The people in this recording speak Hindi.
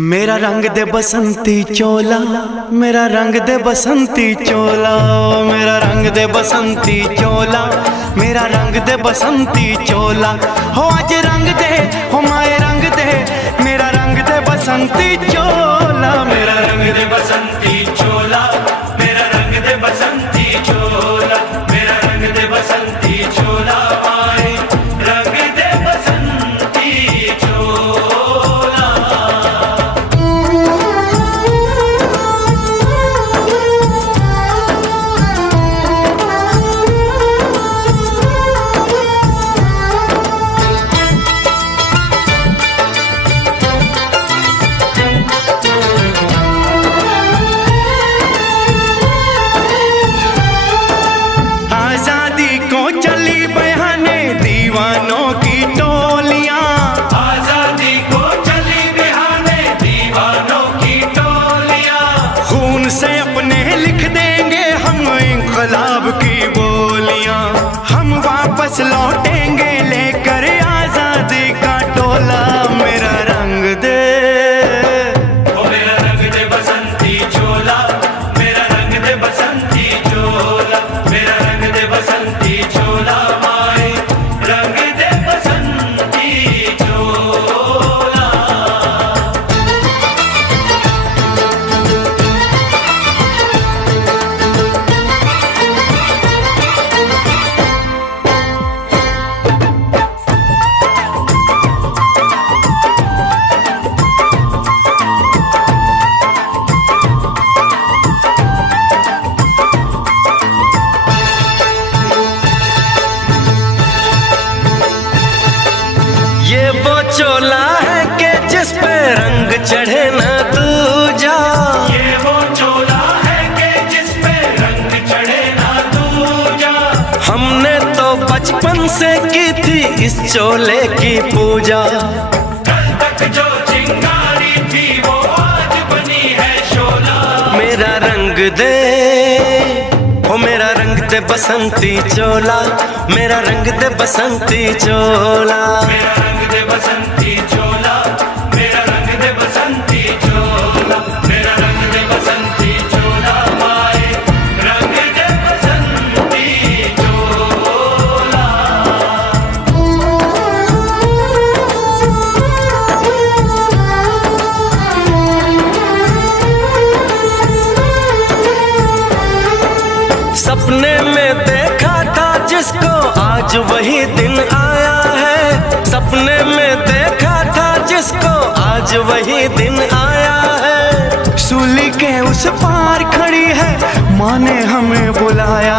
मेरा रंग दे बसंती चोला, मेरा रंग दे बसंती चोला, मेरा रंग दे बसंती चोला, मेरा रंग दे बसंती चोला। हो आज रंग दे, हो माए रंग दे, मेरा रंग दे बसंती चोला, मेरा रंग दे बसंती चोला, मेरा रंग दे बसंती चोला, मेरा रंग दे बसंती चोला, माए रंग दे बसंती चोला। आजादी को चली बहाने दीवानों की टोलियां, आजादी को चली बहाने दीवानों की टोलियां। खून से अपने लिख देंगे हम इंकलाब की बोलियां, हम वापस लौटेंगे लेकर आजादी का टोला। मेरा रंग दे, ओ मेरा रंग दे बसंती चोला, मेरा रंग दे बसंती चोला, मेरा रंग दे बसंती चोला, माए रंग दे बसंती चोला। ये वो चोला है कि जिस पे रंग चढ़े न दूजा, ये वो चोला है कि जिस पे रंग चढ़े न दूजा। हमने तो बचपन से की थी इस चोले की पूजा, कल तक जो चिंगारी थी वो आज बनी है शोला। मेरा रंग दे, ओ मेरा रंग दे बसंती चोला, मेरा रंग दे बसंती चोला, मेरा रंग दे बसंती चोला, मेरा रंग दे बसंती चोला, मेरा रंग दे बसंती चोला, माए रंग दे बसंती चोला। सपने में देखा था जिसको आज वही दिन आया है, सपने में देखा था जिसको आज वही दिन आया है। सूली के उस पार खड़ी है, माँ ने हमें बुलाया